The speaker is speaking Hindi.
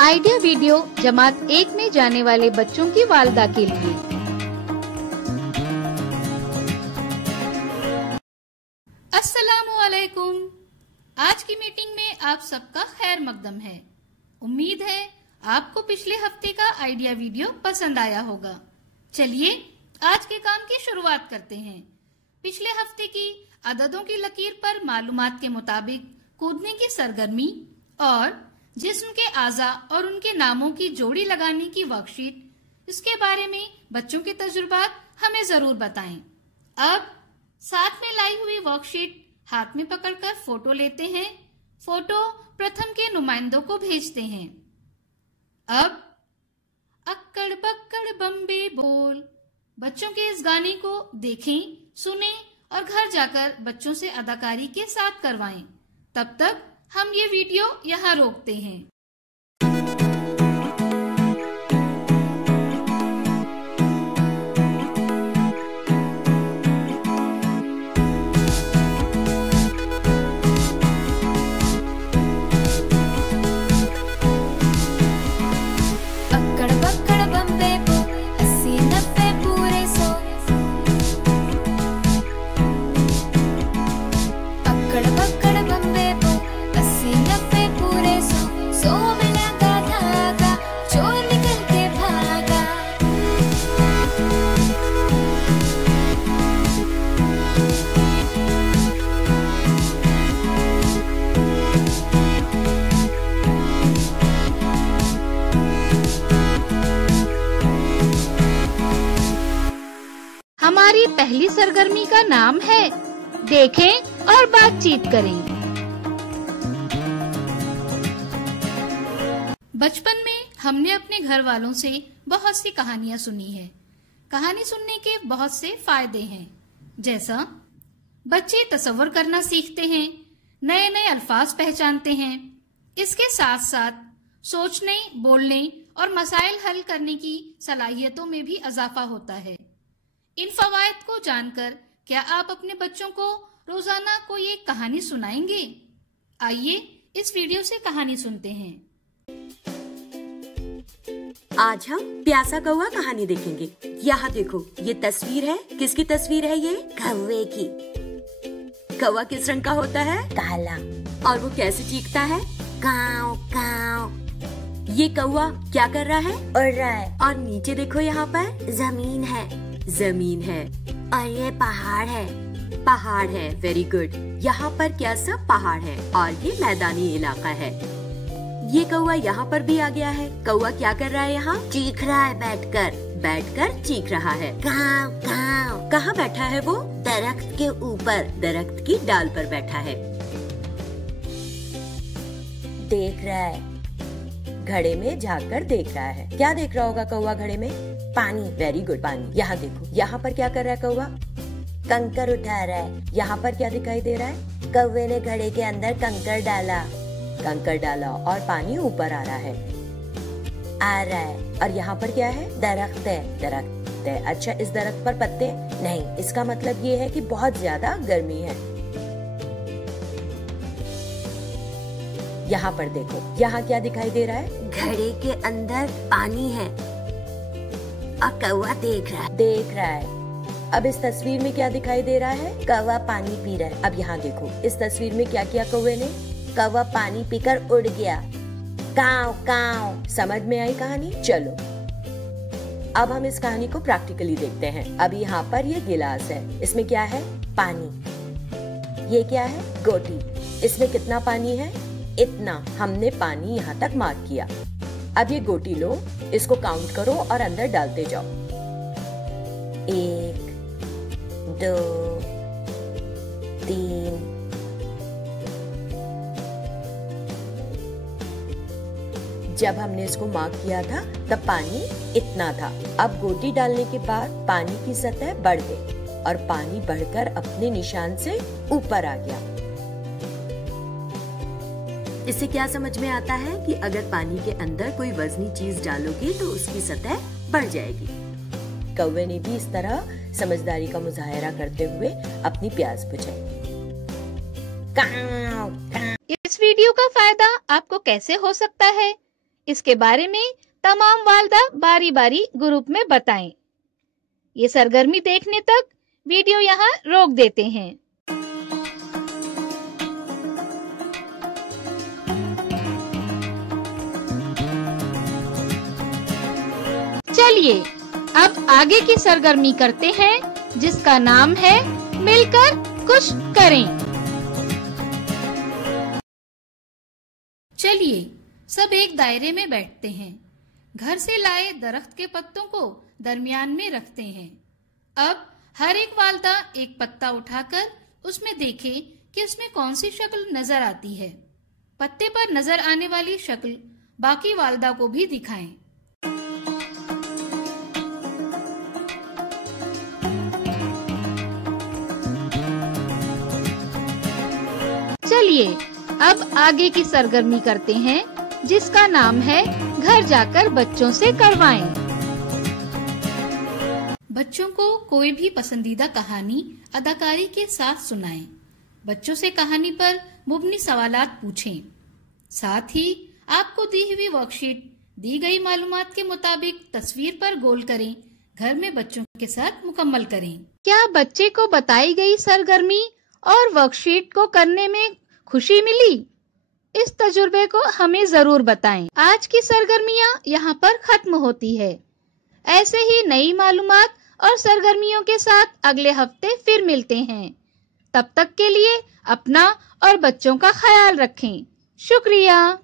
आइडिया वीडियो जमात 1 में जाने वाले बच्चों की वालिदा के लिए। अस्सलामुअलैकुम। आज की मीटिंग में आप सबका खैर मकदम है। उम्मीद है आपको पिछले हफ्ते का आइडिया वीडियो पसंद आया होगा। चलिए आज के काम की शुरुआत करते हैं। पिछले हफ्ते की अददों की लकीर पर मालूमात के मुताबिक कूदने की सरगर्मी और जिस्म के आज़ा और उनके नामों की जोड़ी लगाने की वर्कशीट, इसके बारे में बच्चों के तजुर्बात हमें जरूर बताएं। अब साथ में लाई हुई वर्कशीट हाथ में पकड़कर फोटो लेते हैं। फोटो प्रथम के नुमाइंदों को भेजते हैं। अब अक्कड़ बक्कड़ बम्बे बोल, बच्चों के इस गाने को देखें, सुनें और घर जाकर बच्चों से अदाकारी के साथ करवाएं। तब तक हम ये वीडियो यहाँ रोकते हैं। हमारी पहली सरगर्मी का नाम है देखें और बातचीत करें। बचपन में हमने अपने घर वालों से बहुत सी कहानियां सुनी है। कहानी सुनने के बहुत से फायदे हैं, जैसा बच्चे तसव्वुर करना सीखते हैं, नए नए अल्फाज पहचानते हैं। इसके साथ साथ सोचने, बोलने और मसाइल हल करने की सलाहियतों में भी इजाफा होता है। इन फवायद को जानकर क्या आप अपने बच्चों को रोजाना कोई एक कहानी सुनाएंगे? आइए इस वीडियो से कहानी सुनते हैं। आज हम प्यासा कौवा कहानी देखेंगे। यहाँ देखो, ये तस्वीर है। किसकी तस्वीर है ये? कौवे की। कौवा किस रंग का होता है? काला। और वो कैसे चीखता है? काव काव। ये कौवा क्या कर रहा है? उड़ रहा है। और नीचे देखो, यहाँ पर जमीन है। जमीन है। और ये पहाड़ है। पहाड़ है। Very good. यहाँ पर क्या सब पहाड़ है और ये मैदानी इलाका है। ये कौवा यहाँ पर भी आ गया है। कौवा क्या कर रहा है? यहाँ चीख रहा है। बैठकर चीख रहा है। काव काव। कहाँ बैठा है वो? दरख्त के ऊपर, दरख्त की डाल पर बैठा है। देख रहा है, घड़े में झाँककर देख रहा है। क्या देख रहा होगा कौवा घड़े में? पानी। वेरी गुड, पानी। यहाँ देखो, यहाँ पर क्या कर रहा है कौवा? कंकर उठा रहा है। यहाँ पर क्या दिखाई दे रहा है? कौवे ने घड़े के अंदर कंकर डाला और पानी ऊपर आ रहा है। और यहाँ पर क्या है? दरख्त है। अच्छा, इस दरख्त पर पत्ते नहीं, इसका मतलब ये है कि बहुत ज्यादा गर्मी है। यहाँ पर देखो, यहाँ क्या दिखाई दे रहा है? घड़े के अंदर पानी है और कौवा देख रहा है। अब इस तस्वीर में क्या दिखाई दे रहा है? कौवा पानी पी रहा है। अब यहाँ देखो, इस तस्वीर में क्या किया कौवे ने? कौवा पानी पीकर उड़ गया। काव काव। समझ में आई कहानी? चलो अब हम इस कहानी को प्रैक्टिकली देखते हैं। अब यहाँ पर ये गिलास है, इसमें क्या है? पानी। ये क्या है? गोटी। इसमें कितना पानी है? इतना। हमने पानी यहाँ तक मार्क किया। अब ये गोटी लो, इसको काउंट करो और अंदर डालते जाओ। 1 2 3 जब हमने इसको मार्क किया था तब पानी इतना था। अब गोटी डालने के बाद पानी की सतह बढ़ गई और पानी बढ़कर अपने निशान से ऊपर आ गया। इससे क्या समझ में आता है कि अगर पानी के अंदर कोई वजनी चीज डालोगे तो उसकी सतह बढ़ जाएगी। कौवे ने भी इस तरह समझदारी का मुजाहरा करते हुए अपनी प्यास बुझाई। इस वीडियो का फायदा आपको कैसे हो सकता है, इसके बारे में तमाम वालिदा बारी बारी ग्रुप में बताएं। ये सरगर्मी देखने तक वीडियो यहाँ रोक देते हैं। चलिए अब आगे की सरगर्मी करते हैं जिसका नाम है मिलकर कुछ करें। चलिए सब एक दायरे में बैठते हैं। घर से लाए दरख्त के पत्तों को दरमियान में रखते हैं। अब हर एक वालिदा एक पत्ता उठाकर उसमें देखे कि उसमें कौन सी शक्ल नजर आती है। पत्ते पर नजर आने वाली शक्ल बाकी वालिदा को भी दिखाएं। चलिए अब आगे की सरगर्मी करते हैं जिसका नाम है घर जाकर बच्चों से करवाएं। बच्चों को कोई भी पसंदीदा कहानी अदाकारी के साथ सुनाएं। बच्चों से कहानी पर मुबनी सवालात पूछें। साथ ही आपको दी हुई वर्कशीट दी गई मालूमात के मुताबिक तस्वीर पर गोल करें। घर में बच्चों के साथ मुकम्मल करें। क्या बच्चे को बताई गई सरगर्मी और वर्कशीट को करने में खुशी मिली? इस तजुर्बे को हमें जरूर बताएं। आज की सरगर्मियां यहाँ पर खत्म होती है। ऐसे ही नई मालूमात और सरगर्मियों के साथ अगले हफ्ते फिर मिलते हैं। तब तक के लिए अपना और बच्चों का ख्याल रखें। शुक्रिया।